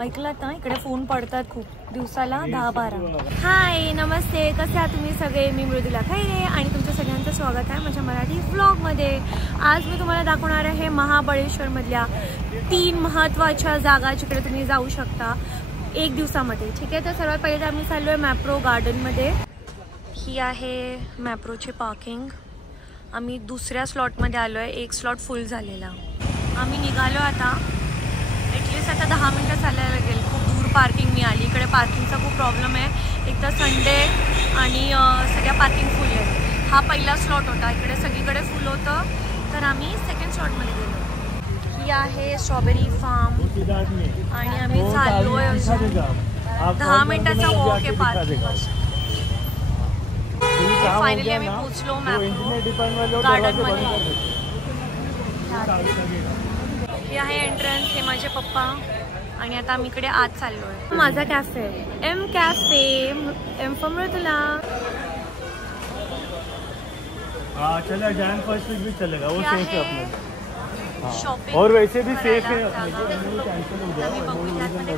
ऐकलात ना, इकडे फोन पडतात खूप, दिवसाला 10-12. हाय नमस्ते, कसे आहात तुम्ही सगळे? मी मृदुला खैरे आणि तुमचं सगळ्यांचं स्वागत आहे माझ्या मराठी व्लॉगमध्ये. आज मी तुम्हाला दाखवणार आहे महाबळेश्वरमधल्या 3 महत्त्वाच्या जागा जिकडे तुम्ही जाऊ शकता 1 दिवसामध्ये. ठीक आहे, तर सर्वात पहिले तर आम्ही चाललो आहे मॅप्रो गार्डनमध्ये. ही आहे मॅप्रोची पार्किंग. आम्ही दुसऱ्या स्लॉटमध्ये आलो आहे, 1 स्लॉट फुल झालेला. आम्ही निघालो आता, ॲटलिस्ट आता 10 मिनटं चालायला लागेल. खूप दूर पार्किंग मिळाली. इकडे पार्किंगचा खूप प्रॉब्लेम आहे, एक तर संडे आणि सगळ्या पार्किंग फुल आहे. हा पहिला स्लॉट होता, इकडे सगळीकडे फुल होतं, तर आम्ही सेकंड स्लॉटमध्ये गेलो. ही आहे स्ट्रॉबेरी फार्म आणि आम्ही चाललो आहे 10 मिनटाचा वॉक आहे पार्किंग. फायनली आम्ही पोहोचलो मॅप्रो गार्डनमध्ये. हे आहे एंट्रन्स, हे माझे पप्पा आणि आता आम्ही इकडे आत चाललो आहे. माझा cafe M cafe, M for Mridula. चला जैन फर्स्ट वीक भी चलेगा, वो सेफ है अपने शॉपिंग और वैसे भी सेफ है.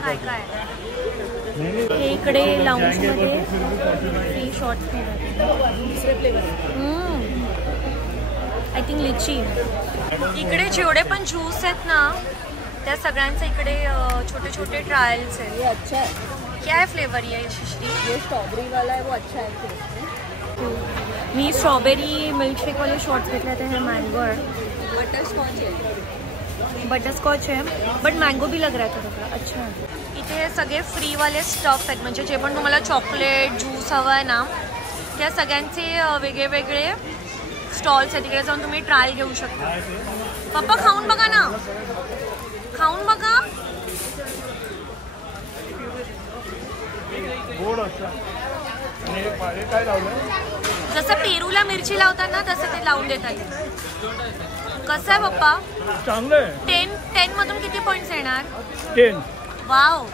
काय काय इकडे लाऊंजमध्ये फ्री शॉर्ट्स आय थिंक लिची. इकडे जेवढे पण ज्यूस आहेत ना, त्या सगळ्यांचे इकडे छोटे छोटे ट्रायल्स आहेत. ये अच्छा है. क्या है फ्लेवर ये यशश्री? ये स्ट्रॉबेरी वाला है, वो अच्छा है. मी स्ट्रॉबेरी मिल्कशेक वाले शॉर्ट्स घेतले थे. हे मँगो आहे, बटरस्कॉच है. बटरस्कॉच है, बट मँगो भी लग रहा है थोड़ा. अच्छा है. इथे सगळे फ्रीवाले स्टफ आहेत, म्हणजे जे पण तुम्हाला चॉकलेट ज्यूस हवं आहे ना, त्या सगळ्यांचे वेगळे वेगळे स्टॉल्स आहेत. तिकडे जाऊन तुम्ही ट्रायल घेऊ शकता. पप्पा खाऊन बघा ना, खाऊन बघा. जसं पेरूला मिरची लावतात ना, तसं ते लावून देतात. कसं आहे पप्पा? चांगलं आहे. 10 मधून किती पॉईंट्स येणार? 10. वाव.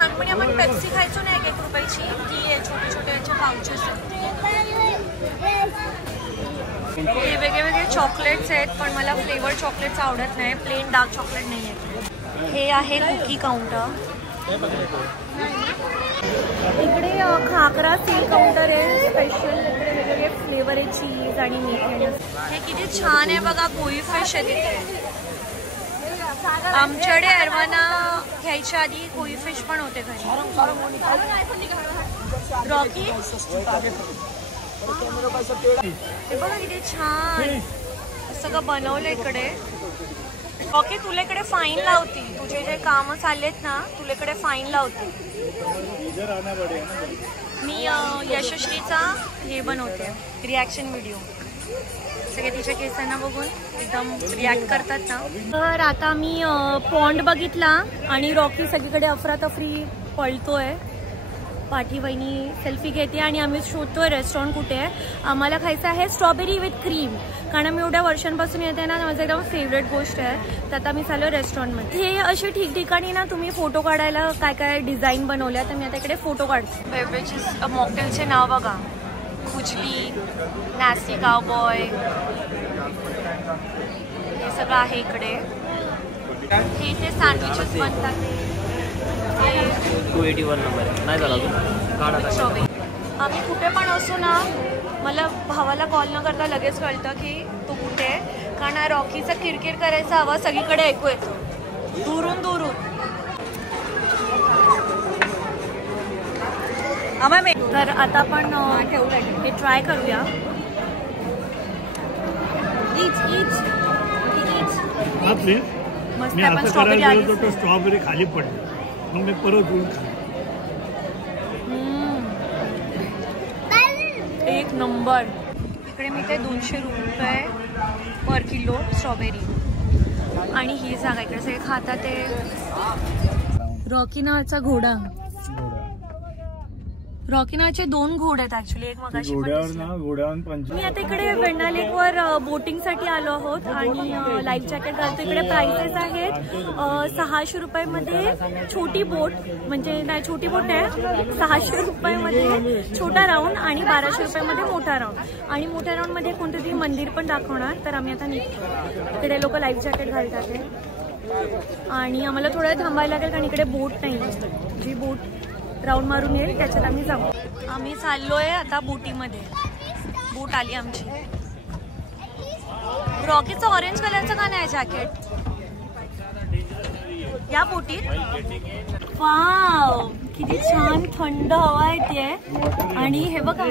पण आपण पेप्सी खायचो ना 1 रुपयाची, ती छोटे छोटे याचे पाउचेस आहेत. हे वेगळे वेगळे चॉकलेट्स आहेत, पण मला फ्लेवर चॉकलेट्स आवडत नाही, प्लेन डार्क चॉकलेट नाही आहे. हे आहे कुकी काउंटर. इकडे खाकरा सेल काउंटर आहे स्पेशल. इकडे वेगवेगळे फ्लेवर आहे, चीज आणि मीठ. हे किती छान आहे बघा, कोई फिश आहे तिथे. आमच्याकडे अरवाना घ्यायच्या आधी कोई फिश पण होते घरी. रॉकी हे बघा किती छान सगळं बनवलं इकडे. रॉकी तुला इकडे फाईन लावती, तुझे जे कामं चाललेत ना, तुला इकडे फाईन लावते. मी यशश्रीचा हे बनवते रिॲक्शन व्हिडिओ. सगळे तिच्या केसांना बघून एकदम रिॲक्ट करतात ना. तर आता मी पॉन्ड बघितला आणि रॉकी सगळीकडे अफरातफरी पळतोय. पाठी वहिनी सेल्फी घेते आणि आम्ही शोधतोय रेस्टॉरंट कुठे आहे. आम्हाला खायचं आहे स्ट्रॉबेरी विथ क्रीम, कारण मी एवढ्या वर्षांपासून येते ना, माझं एकदम फेवरेट गोष्ट आहे. तर आता मी चालू रेस्टॉरंटमध्ये. हे असे ठिकठिकाणी ना तुम्ही फोटो काढायला काय काय डिझाईन बनवल्या, तर मी आता इकडे फोटो काढते. बेवरेजेस मॉकटेलचे नाव बघा, खुजली, नॅस्टी कावबॉय, हे सगळं आहे इकडे. हे इथे सँडविचेस बनतात. 281 नंबर आहे, नाही झाला स्ट्रॉबेरी. आम्ही कुठे पण असू ना, मला भावाला कॉल न करता लगेच कळतं की तू कुठे आहे, कारण रॉकीचा किरकिर करायचा आवाज सगळीकडे ऐकू येतो दुरून दुरून. तर आता आपण हे ट्राय करूया. मी असं करायला गेलो तर स्ट्रॉबेरी खाली पडली, मग मी परत घेऊन खाल्ली. एक नंबर. इकडे मिळते 200 रुपये पर किलो स्ट्रॉबेरी. आणि ही जागा इकडे सगळे खातात. ते रॉकी नावाचा घोडा. रॉकी नावाचे 2 घोडे आहेत ऍक्च्युली, एक मगाशी. मी आता इकडे वेण्णा लेकवर बोटिंगसाठी आलो आहोत आणि लाईफ जॅकेट घालतो. इकडे प्राइसेस आहेत 600 रुपयामध्ये छोटी बोट, म्हणजे नाही छोटी बोट नाही, 600 रुपयामध्ये छोटा राऊंड आणि 1200 रुपयामध्ये मोठा राऊंड. आणि मोठ्या राऊंडमध्ये कोणतं तरी मंदिर पण दाखवणार. तर आम्ही आता निघतो. इकडे लोक लाईफ जॅकेट घालतात. आणि आम्हाला थोडं वेळ थांबायला लागेल कारण इकडे बोट नाही. जी बोट राऊंड मारून येईल त्याच्यात आम्ही जाऊ. आम्ही चाललोय आता बोटीमध्ये. बोट आली आमची. रॉकीचं ऑरेंज कलरचं का नाही जॅकेट या बोटीत? वाव किती छान थंड हवा येते. आणि हे बघा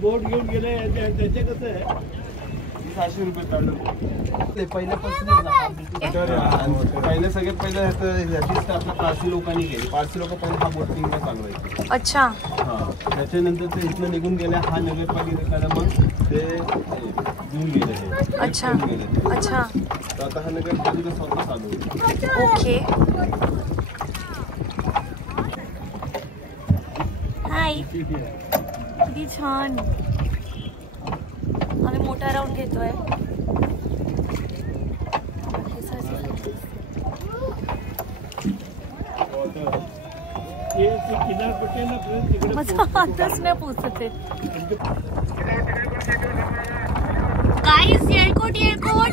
बोट घेऊन गेले त्याचे कसं आहे 600 रुपये चालू. पहिले सगळ्यात पहिलं ह्याची आपल्या पारसी लोकांनी केली. पारसी लोक पहिले हा बोटिंगला चालवायचे. अच्छा. हा त्याच्यानंतर ते इथनं निघून गेले. हा नगरपालिकेकडे मग ते घेऊन गेले. अच्छा अच्छा. तर आता हा नगरपालिका स्वतः चालू. ओके. हाय किती छान. आम्ही मोठा राऊंड घेतोय. माझा हातच नाही पोचत. गाईस येळकोट येळकोट.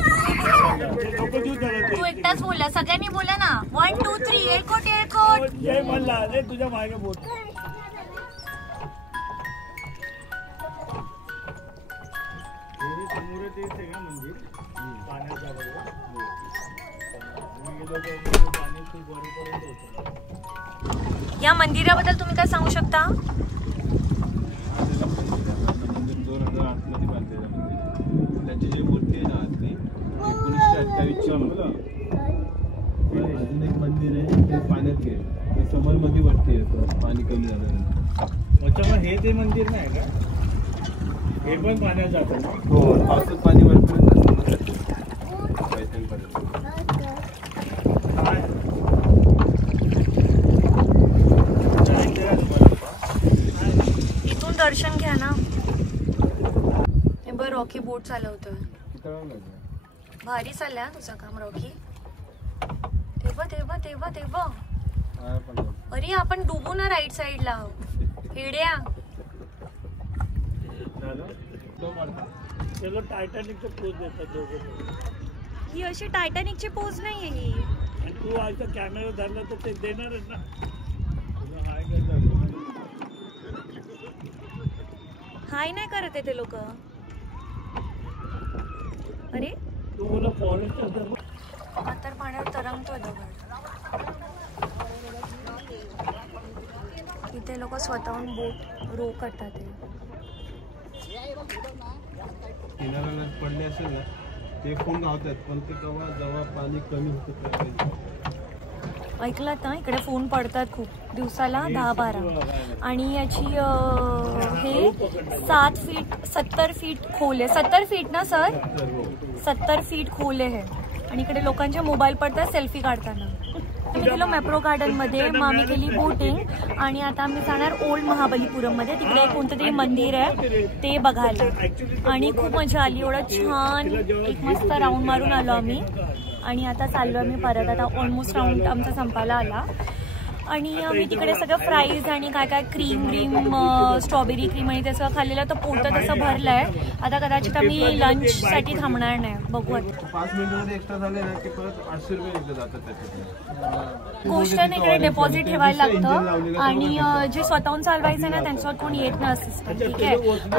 तू एकटाच बोलला. सगळ्यांनी बोला ना. 1 2 3 येळकोट येळकोट. जय म्हणला रे तुझ्या मागे बोट. या मंदिराबद्दल तुम्ही काय सांगू शकता? त्याची जी मूर्ती आहे ना आतली 1928 अजून एक मंदिर आहे ते पाण्यात गेलं. ते समर मध्ये वरती येतं पाणी कमी झाल्यानंतर. अच्छा हे ते मंदिर नाही का? हे पण पाण्यात जातं. हो पावसात पाणी वरपर्यंत असतं. इथून दर्शन घ्या ना. हे बघ रॉकी बोट चालवतोय. भारी चाललंय तुझं काम रॉकी. तेव्हा तेव्हा तेव्हा तेव्हा. अरे आपण डुबू ना राईट साईडला. हेड्या. चलो टायटॅनिकचं पोज देतात दोघं. ही अशी टायटॅनिकची पोज नाहीये ही. तू आज कॅमेरा धरला तर ते देणारच ना. हाय नाही करत आहे ते लोक. अरे तू बोला फॉरेस्ट तर पाण्यावर तरंगतोय दगड. इथे लोक स्वतःहून बोट रो करतात. किनाऱ्याला पडले असेल ना ते फोन गावतात पण ते जेव्हा पाणी कमी होतं. ऐकलं ना इकडे फोन पडतात खूप दिवसाला 10-12. आणि याची हे 7 फीट 70 फीट खोल आहे. 70 फीट ना सर? 70 फीट खोल आहे. आणि इकडे लोकांचे मोबाईल पडतात सेल्फी काढताना. आम्ही गेलो मेप्रो गार्डन मध्ये. मग आम्ही केली बोटिंग. आणि आता आम्ही जाणार ओल्ड महाबलीपुरम मध्ये. तिकडे कोणतं तरी मंदिर आहे ते बघायला. आणि खूप मजा आली. एवढं छान एक मस्त राऊंड मारून आलो आम्ही. आणि आता चाललो आम्ही परत. आता ऑलमोस्ट राऊंड आमचा संपायला आला. आणि मी तिकडे सगळं फ्राईज आणि काय काय क्रीम स्ट्रॉबेरी क्रीम आणि ते सगळं खाल्लेलं. तर पोट तसं भरलंय. आता कदाचित आम्ही लंच साठी थांबणार नाही. बघू. 5 मिनिटांमध्ये एक्स्ट्रा झाले ना की परत 800 रुपये जातात त्याच्यात. गोष्ट नाही इकडे डेपॉझिट ठेवायला लागतं. आणि जे स्वतःहून चालवायचं ना त्यांच्यासोबत कोणी येत नाही असिस्टंट. ठीक आहे.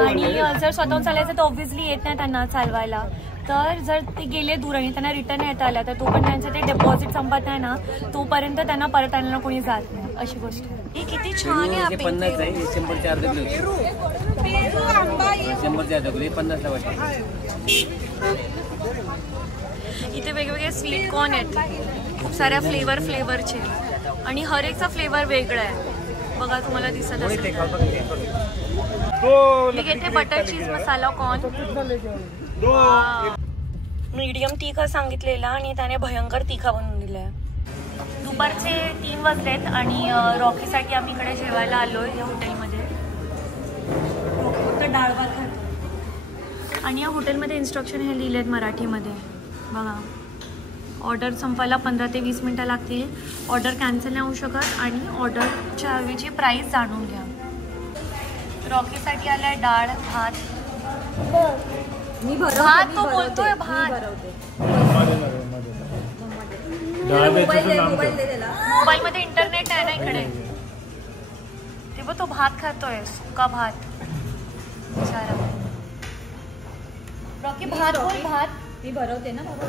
आणि जर स्वतःहून चालवायचं तर ऑब्व्हियसली येत नाही त्यांना चालवायला. तर जर ते गेले दूर आणि त्यांना रिटर्न येता आलं तर तोपर्यंत त्यांचं ते डेपॉझिट संपत नाही ना तोपर्यंत त्यांना परत आणायला कोणी जात नाही. अशी गोष्ट ही किती छान आहे. 50 आहे. 100चे अर्धा किलो. 100चे अर्धा किलो 50ला वाटते. इथे वेगवेगळे स्वीट कॉर्न आहेत. खूप साऱ्या फ्लेवरचे. आणि हर एकचा फ्लेवर वेगळा आहे. बघा तुम्हाला दिसत असेल. मी घेते बटर चीज मसाला कॉर्न. मीडियम तिखा सांगितलेला आणि त्याने भयंकर तिखा बनवून दिलाय. दुपारचे 3 वाजलेत आणि रॉकीसाठी आम्ही इकडे जेवायला आलोय या हॉटेलमध्ये. रॉकी फक्त डाळ भात खातो. आणि या हॉटेलमध्ये इन्स्ट्रक्शन हे लिहिलेत मराठीमध्ये. बघा ऑर्डर संपायला 15 ते 20 मिनटं लागतील. ऑर्डर कॅन्सल नाही होऊ शकत. आणि ऑर्डरच्या ऐवजी प्राईस जाणून घ्या. रॉकीसाठी आलाय डाळ भात. मी भरवते. भात तो बोलतोय भात. मोबाईल दे त्याला. मोबाईल मध्ये इंटरनेट आहे ना इकडे. ते बघ तो भात खातोय, सुका भात. बिचारा. रॉकी भात बोल, भात. मी भरवते ना बाबा.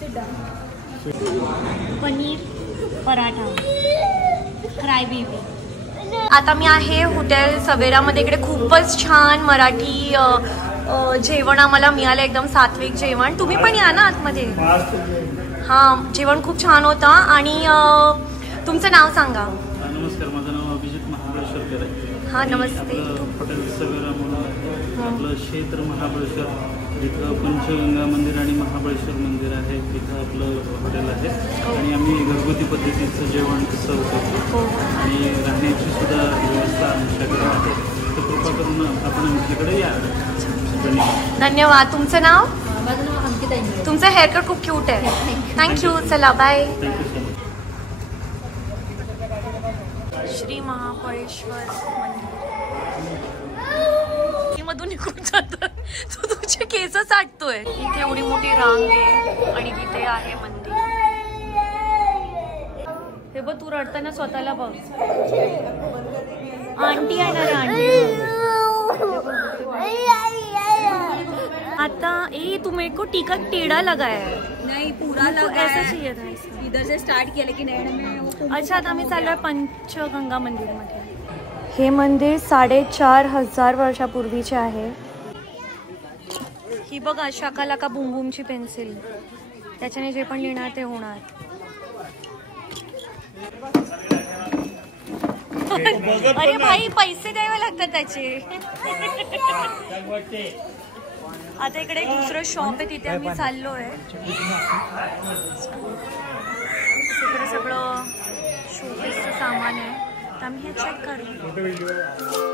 Sit down. Paneer paratha, fry baby. आता मी आहे हॉटेल सवेरामध्ये. इकडे खूपच छान मराठी जेवण आम्हाला मिळालं, एकदम सात्विक जेवण. तुम्ही पण या ना आतमध्ये. हां, जेवण खूप छान होतं. आणि तुमचं नाव सांगा. नमस्कार, माझं नाव अभिजित महाबळेश्वरकर आहे. हां, नमस्ते. हॉटेल सवेरा म्हणून आपलं क्षेत्र महाबळेश्वर, जिथं पंचगंगा मंदिर आणि महाबळेश्वर मंदिर आहे, तिथं आपलं हॉटेल आहे. आणि आम्ही घरगुती पद्धतीचं जेवण सर्व करतो. आणि राहण्याची सुद्धा व्यवस्था आमच्याकडे आहे. तर कृपा करून आपण आमच्याकडे या. धन्यवाद. तुमचं नाव? माझं नाव अंकिता इंगळे. तुमचं हेअरकट खूप क्यूट आहे. थँक्यू. चला, bye. Thank you so. Shri Mahabaleshwar मंदिर मधून निघून जात. तू तुझे केस साठतोय. इथे एवढी मोठी रांग आहे आणि तिथे आहे मंदिर. हे बघ, तू रडताना स्वतःला बघ. आंटी येणार आहे, आंटी. आता तू मेरे को टीका टेढ़ा लगा है. नहीं, पूरा लगा ऐसा है. चाहिए था ऐसा. इधर से स्टार्ट किया लेकिन एंड में वो अच्छा, आता आम्ही चाललोय पंचगंगा मंदिरमध्ये. हे मंदिर 4500 वर्षापूर्वीचे आहे. ही बघा, शाकालाका बुमबुमची पेन्सिल. त्याच्याने जे पण लिहिणार ते होणार. अरे भाई, पैसे द्यावे लागतात त्याचे. आता इकडे एक दुसरं शॉप आहे, तिथे आम्ही चाललोय. इकडे सगळं शोपीसचं सामान आहे, तर आम्ही हे चेक करू.